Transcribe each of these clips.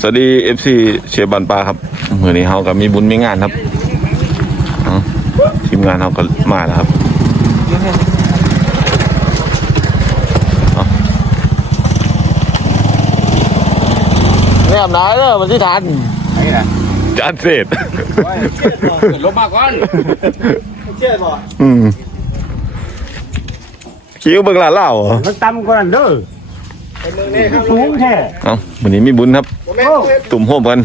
สวัสดี FC เชฟบันปลาครับเมื่อนี้เฮากับมีบุญมีงานครับเอาทีมงานเฮาก็มาแล้วครับเอาเนี่ยนายเด้อมันที่ทันจานเศษลบมาก่อนอืมคิ้วเบิ่งหลานเล่าเหรอมันต่ำกว่านั้นเด้อ สูงแท้เอ้าวันนี้มีบุญครับ ตุ่มโฮมกัน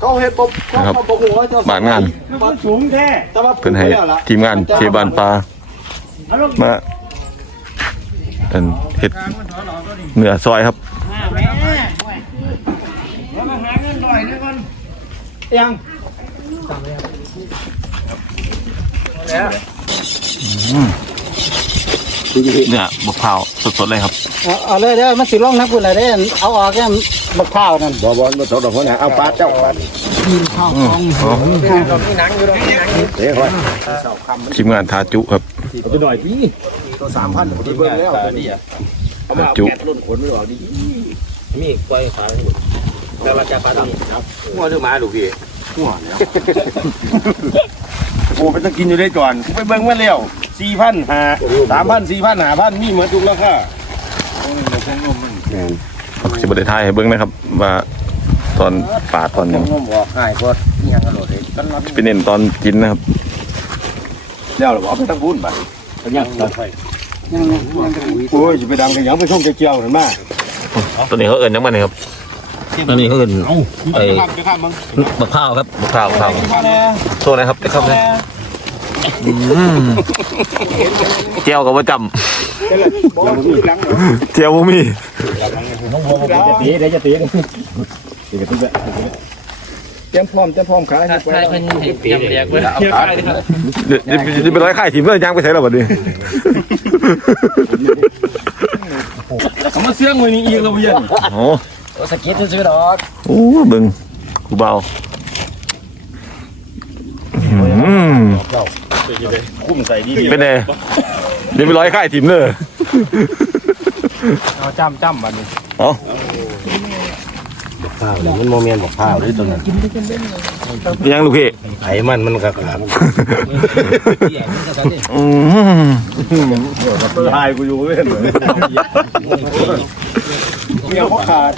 เขาเฮ็ดปุ๊บนะครับบอกหัวเจ้าบ้านงานมันสูงแท้แต่ว่าเพิ่นให้ทีมงานเชฟบันปลาเอาลงมาเป็นเห็ดเนื้อซอยครับมาแม่แล้วมาหาเงินหน่อยนะก่อนยัง เนื้อมะพร้าวสดๆเลยครับเอาเอาเลยเด้อมันสิลงนักบุญอะไรเด้อเอาออกแค่บักข้าวนั่นบ่บ่บ่ตกดอกหัวหน้าเอาปลาเจ้าปลาเฮ้ยค่อยทีมงานทาจุครับตัวหน่อยพี่ตัวสามพันที่เบิ่งแล้วนี่อะทาจุรุ่นขนไม่ออกดิมีกล้วยขาแปลว่าจะปลาตัวนี้หัวหรือหมาลูกพี่หัวแล้วโอ้เป็นต้องกินอยู่ได้ก่อนไปเบิ่งมาแล้ว สี่พันห้าสามพันสี่พันห้าพันมีเหมือนทุกราคาจะบไดทายให้เบิ้งนะครับ ว่าตอนปาดตอนหยังงมบอกง่ายก็ยังกระโดดเลยกันรับเป็นเน้นตอนกินนะครับเดี๋ยวเราเอาไปตั้งบุญไปยังต่อไปโอ้ยจะไปดังกันยังไปช่องเจียวเห็นไหมตอนนี้เขาเอิญยังไงครับตอนนี้เขาเป็นไอ้จะข้ามมึงมะพร้าวครับมะพร้าวครับโทษนะครับครับนะเเจียวกับว่าจำเจียวบ่มีตีเดี๋ยวจะตีเตรียมพร้อมเตรียมพร้อมขายถ้าถ้าเป็นเห็ดยำแดกไว้เอาขาเลยเดี๋ยวจะเป็นร้อยไข่ทีมเพื่อนยางไปใช้แล้วบัดนี้เอามาเสื้องไว้นี่อีกแล้วเย็นโอ้สกิดซื้อดอกโอ้บิ่งกูเบาอืม คุ้มใส่ดีเป็นไงเดี๋ยวไปร้อยไข่ทีมเลยเอาจำจำบัดนี้เอ๋อข้าวเลยมันโมเมนบอกข้าวเลยตรงนั้นยังลูกพี่ไอ้มันมันก็ขาดอืมลายกูอยู่เว้ยเมียเขาขาด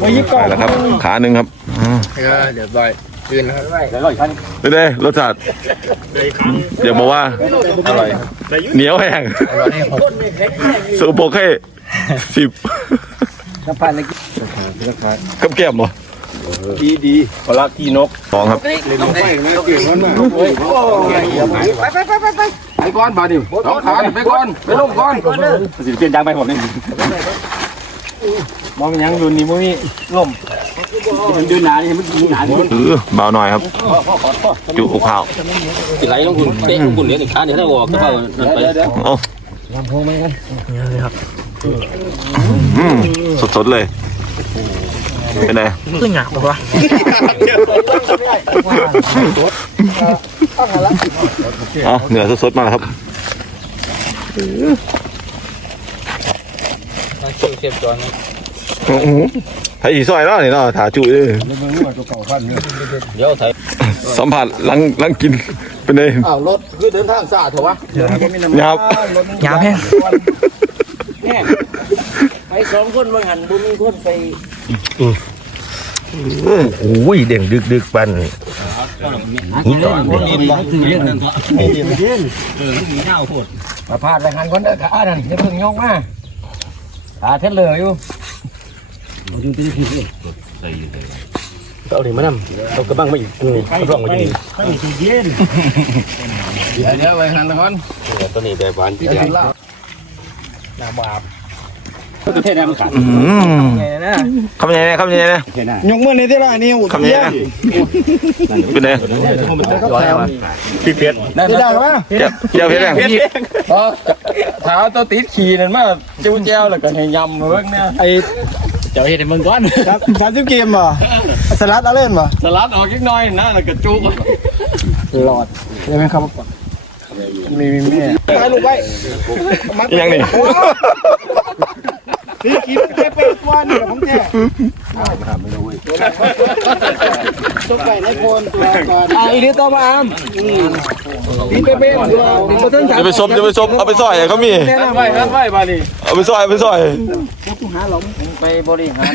ไม่ยึดไปแล้วครับ ขาหนึ่งครับอืมเดี๋ยวบ่อย คืนนะครับเป็นไงรสชาติเดี๋ยวบอกว่าเหนียวแห้งสุโปเค่สิบน้ำพันเลยกับแก้มบ่ดีดีพลักที่นกสองครับไปไปไปไปไปก่อนบาดิสองขาไปก่อนไปลงก่อนสิเปลี่ยนยางไปผมนี่ มองยังดูนี่มุ้ยล่มมันดูหนานี่มันดูหนานี่เออเบาหน่อยครับ จุกข้าวสิไหลลงคุณเตะลงคุณเหลือหนึ่งขาเดี๋ยวถ้าออกก็เปล่านั่นไปโอ้อืมสดๆเลยเป็นไงขึ้นหนักปะเอาเนื้อสดๆมาแล้วครับเสียบจอน อื้อหือไทยอีซอยแล้วนี่เนาะถาจุเลยเดี๋ยวใส่สัมผัสหลังหลังกินเป็นไงอ้าวรถคือเดินทางสะอาดเถอะวะยับยาวแพงไปสองคนบางหันบุมีคนไปโอ้ยเด่งดึกดึกปันนี่เลยนี่เลยคือเรื่องนั้นมาพาดไปหันคนเด้อขานั่นอย่าเพิ่งยกมาขาเทเลออยู่ เอาดิมานำเอากระบังมาอีกกูกระบังมาอยู่นี่เย็นเดี๋ยวไปทางละคนตัวนี้แบบหวานที่เดียวประเทศนั้นมันขาดอืมคำยังไงคำยังไงนะยกมือในที่ไรนี่อุดคำยังไงนเป็นไงพี่เพชรได้ได้ไหมเจ้าเจ้าเพชรแดงเท้าตัวติดขี่นั่นมาจิ้วแจ้วแล้วก็ให้ยำเบิ่องเนี่ยไอ เจ้าเห็ดในเมืองก้อนครับสามสิบเกมบ่สลัดเอาเล่นบ่สลัดออกนิดหน่อยนะแล้วก็จุกหลอดใช่ไหมครับมีมีแม่ไปลูกไปยังนี่นี่กินไปเป็นตัวนี่ของแท้ต้องไปในโพนตัวก่อนเอาอีเดียต่อมาอามตีเป๊ะๆตัวตีบ่ถึงอย่าไปซบอย่าไปซบเอาไปซอยเขามีแนะนำไปครับไปมาดิเอาไปซอยเอาไปซอย ไปบริหาร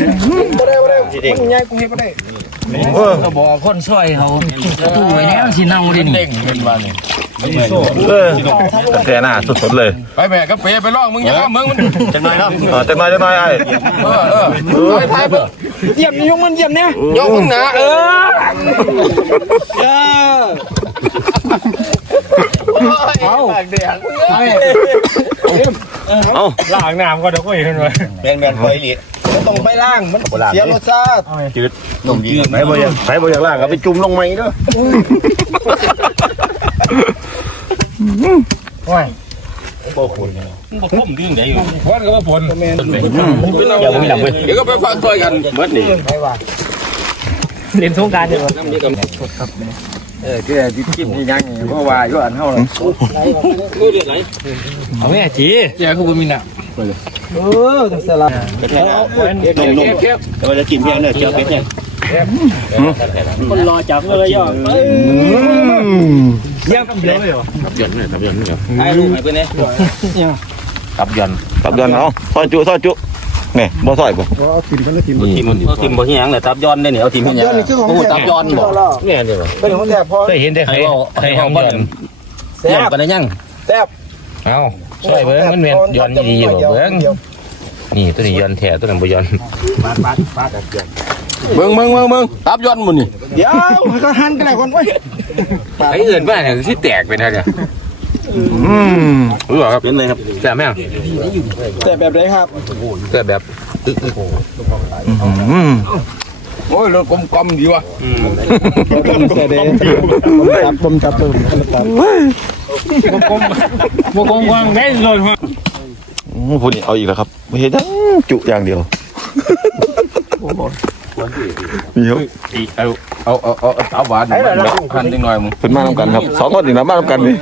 บ่ได้บ่ได้มึงใหญ่กูเฮ็ดบ่ได้เออก็บอกคนช่วยเขาตู้ไว้แล้วสิเน่าดินี่เป็นว่านี่เออแท้หน้าสุดๆเลยไปแม่ก็เปไปล่องมึงอย่ามึงมันจังหน่อยเนาะเออเต็มหน่อยเต็มหน่อยไอ้เออเออไปไปเพิ่งเยี่ยมยกมันเยี่ยมเนี่ยยกมึงนะเออเออาเดี๋ยวไปเอาล้างน้ำก็เดี๋ยวก็เห็นเลยแมนแมนคอยลิต้องไปล่างมันเสียรสชาติจืดนมดีไหนบ่อยากไหนบ่อยากล่างเอาไปจุ่มลงไหมเด้อวันก็ว่าฝนอย่าบ่มีหลังเว้ยเดี๋ยวก็ไปฟังซอยกันเบิดนี่เล่นสงการอยู่ เออที่ที่กินนี่ยังเพราะว่าอยู่อันเฮาล่ะเอาแม่จีแกคือบ่มีหนักเออจังซี่ล่ะนมแต่ว่าจะกินเพียงเด้อเคี้ยวเป็ดเนี่ยคนรอจับเลยย่อเยี่ยมเดียวเลยไอ้ลูกไอ้เพื่อนเนี่ยตับยันตับยันเอาซอยจุซอยจุ นี่บ่ซอยบ่ทีมเอาทีมบ่เฮียงเลยตับย้อนได้เนี่ยเอาทีมเฮียงเดี๋ยวนี่คือของโอ้ตับย้อนบ่เนี่ยเดี๋ยวเป็นของแท้พอเคยเห็นได้ใครใครห้องบอลแซ่บปานยังแซ่บเอาช่วยเบิ้งมันเวียนย้อนดีอยู่เบิ้งนี่ตัวนี้ย้อนแท้ตัวนั้นบ่ย้อนเบิ่งเบิ่งเบิ่งเบิ่งตับย้อนหมดนี่เดี๋ยวให้ก็หันกันหลายคนไว้ไอ้อื่นบ้านเนี่ยที่แตกเป็นอะไรเนี่ย อืมรู้ป่ะครับเป็นเลยครับแต่แม่งแต่แบบไหนครับเกิดแบบอืมโอ้ยรถกลมๆดีว่ะแต่เด้จับผมจับตัวตับโมกงวางได้เลยอืมพูดนี่เอาอีกแล้วครับไม่เห็นจังจุอย่างเดียวเดี๋ยวเอาเอาเอาเอาตับหวานแบบคันจังหน่อยมึงเป็นมาทำกันครับสองคนอีกแล้วมาทำกันนี่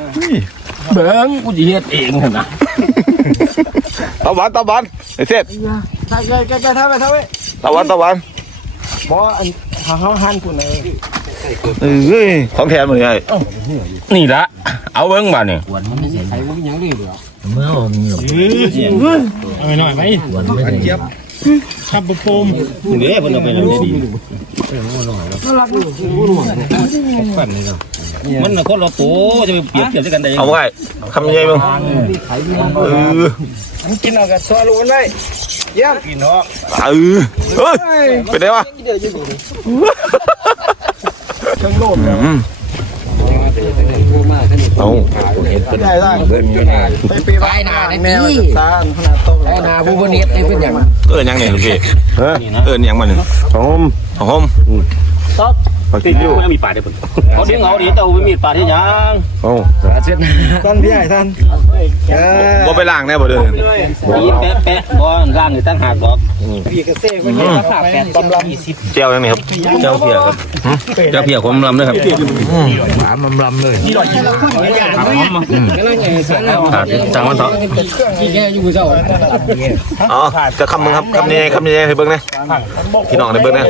เบิ่งกูสิเฮ็ดเองนะตะวันตะวันไอ้เสร็จใกล้ใกล้ใกล้ท่าไปท่าไปตะวันตะวันบ่อันหาเฮาหันคุณเองเอ้ยของแทนมือไงนี่ละเอาเบิ่งมาเนี่ยเอาหน่อยไหมทำปุ๊มเด้เพิ่นเอาไปแล้วดี มันน่ะคนละโตจะไปเปรียบเทียบกันได้ยังเอาไว้คำยังไงมึงเออกินเอากับซอลูนไว้เยี่ยมกินเนาะเออเฮ้ยเป็นไงวะทั้งโลกอืมเอาได้ได้ไปปีไปหนาแม่ซานขนาดโตไปหนาผู้คนนี้เป็นอย่างเออยังไงลูกพี่เออยังมันหอมหอม ติดอยู่ไม่มีปาดเลยเขาเลี้ยงเอาดิเต้าไม่มีปาดที่ยังโอ้ท่านพี่ใหญ่ท่านเออบ่ไปล้างแน่บ่เด้อยีแปะแปะบอลร่างอยู่ตั้งหากดอกพี่กระเซ่ไม่ใช่ราคาแปดตำลำเจียวยังไงครับ เจ้าเพียครับเจ้าเพียความลำด้วยครับขาดจังมันเถอะอ๋อจะคำมึงครับคำยังไงคำยังไงให้เบิ่งนะพี่น้องได้เบิ่งนะ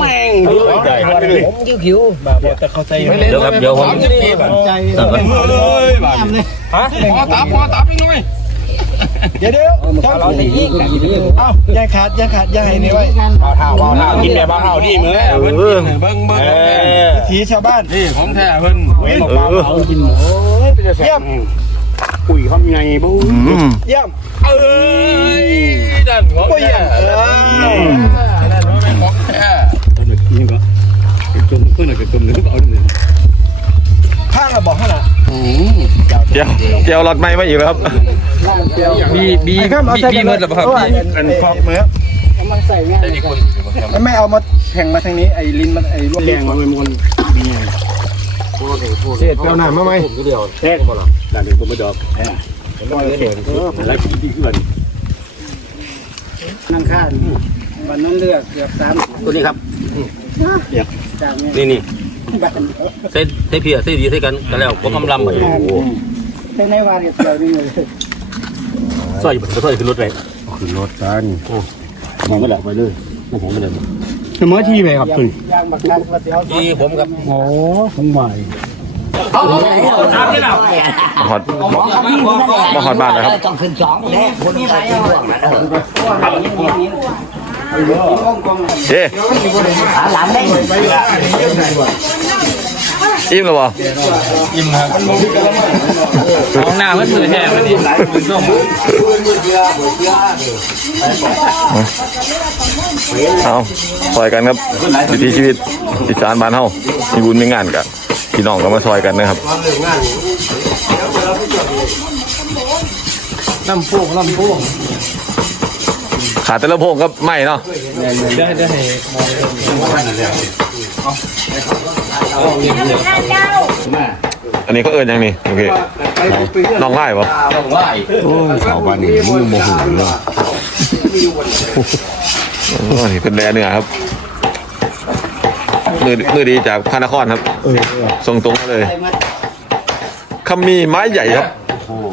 แม่งผมคิ้วคิ้วแต่เขาใจเดี๋ยวครับเดี๋ยวผมใจตั้งก่อนพอตับพอตับอีกหน่อยเดี๋ยวเดี๋ยวต้องเอ้าย่าขาดย่าขาดย่าให้นี่ไว้กินแบบบ้าเฮาดีมื้อเออเบิ่งเบิ่งวิถีชาวบ้านนี่ของแท้เพิ่นเออเยี่ยมคุยคำไงบ่อืมเยี่ยมเอ้ยนั่นของโอ้ยแท้เยี่ยม ข้างเราบอกข้างน่ะเจียวเจียวรถไม่มาอีกแล้วครับบีบีบีเมื่อหรือเปล่าอันคอกเมื่อไม่เอามาแข่งมาทางนี้ไอ้ลิ้นมันไอ้ลวกแรงมาเป็นมนเศษเปล่าหนามาไหมนั่งข้านวันนั้นเลือกเกือบสามตัวนี้ครับ นี่นี่เส้นเส้นเพียเส้นดีเส้นกันกันแล้วพวกกำลำไปเป็นในวานกับเดียวนี่เลยซอยซอยขึ้นรถเลยขึ้นรถกันมองก็แหละไปเลยมองผมก็เลยเสมอที่ไปครับตุนที่ผมกับโอ้ผมใหม่มาหอดมาหอดบ้านนะครับต้องขึ้นสองแน่คนไปที่ห่วงนะเออ เย้ขาหลังได้อิ่มแล้วบ่ของหน้ามันมือแห้งมันดิเอาซอยกันครับวิถีชีวิตอีสานบ้านเฮามีบุญมีงานกันพี่น้องก็มาซอยกันนะครับลำโพงลำโพง ขาดแต่ละโพงครับไม่เนาะอันนี้เขาเอิญยังนี่โอเคน้องไล่ปะโอ้ยสาวบ้านนี่มือโมโหเลยโอ้นี่เป็นแร่เนื้อครับมือมือดีจากพระนครครับส่งตรงมาเลยคำมีไม้ใหญ่ครับ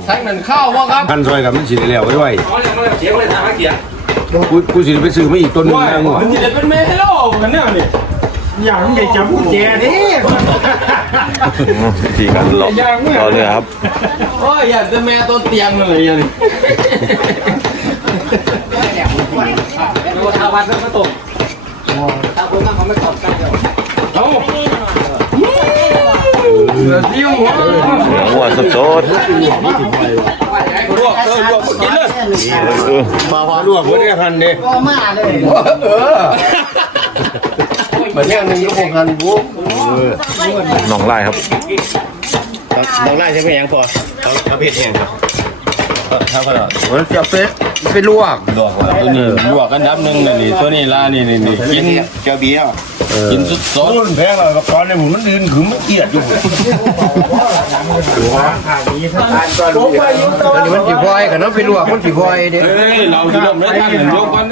ทั้งนั้นข้าวว่าครับกันซอยกับมันสิได้แล้วไว้ไว้เสียงเลยทางเกียร์ กูกูสิไปซื้อมาอีกตัวหนึงนะงัวมันจะเป็นเมทัลโลกันเนี่ยนี่อืมวิธีการหลอกหล่อเนื้อครับโอ้ยอยากจะแม่ต้นเตียงเลยอย่างนี้ทาวันแล้วก็ตกถ้าคนนั่งเขาไม่ตอบกันเดี๋ยวเอาเสือซิ่วหัวเนื้อวัวสดลวกเออลวกกินเลยๆเออ มาพาลวกบ่ได้คันเด้ก็มาเลยเหมือนอย่างนึงก็บ่คันบุน้องไล่ครับน้องไล่ใช่ไหมยังพอประเภทแห้งครับครับครับมันจะเป็นเป็นลวกลวกตัวนี้ลวกกันดับหนึ่งนี่ตัวนี้ลานี่นี่นี่กินเจ้าเบี้ย กินสุดสดต้นแพงเลยตอนในหมุนมันยืนขึงมันเกียดอยู่ตอนนี้มันจีพอยกันเนาะไปลวกมันจีพอยเด้เฮ้ยเราที่ลมได้ท่านเห็นยกวัน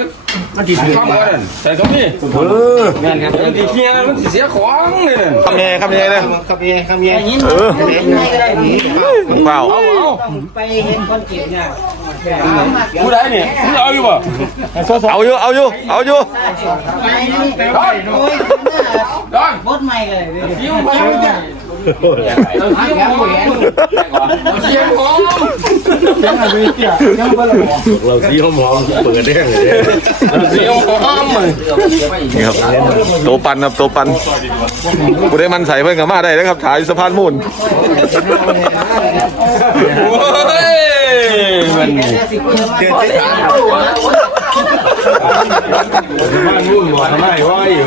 มันจีข้ามกันใส่เขาพี่เออแม่นครับมันจีเคียมันจีเสียของเลยนั่นคำยังไงคำยังไงเนี่ยครับเย่ครับเย่เออไม่ก็ได้ดีเปล่าไปเห็นคนกินเนี่ยผู้ใดเนี่ยผู้เอาอยู่ป่ะเอาอยู่เอาอยู่เอาอยู่ไปนี่โอ้ยโอ้ยดอนบดใหม่เลยยิ้มไปเนี่ยเราเสียงของ เราเสียงของเราซีหอมๆเปิดได้เลยเราเสียงของมันนี่ครับโตปันครับโตปันกูได้มันใส่เพื่อนกับมาได้นะครับถ่ายสะพานมูลโอ้ยมันเดี๋ยวสิบ้านมุ่งหมดทำไมวะอยู่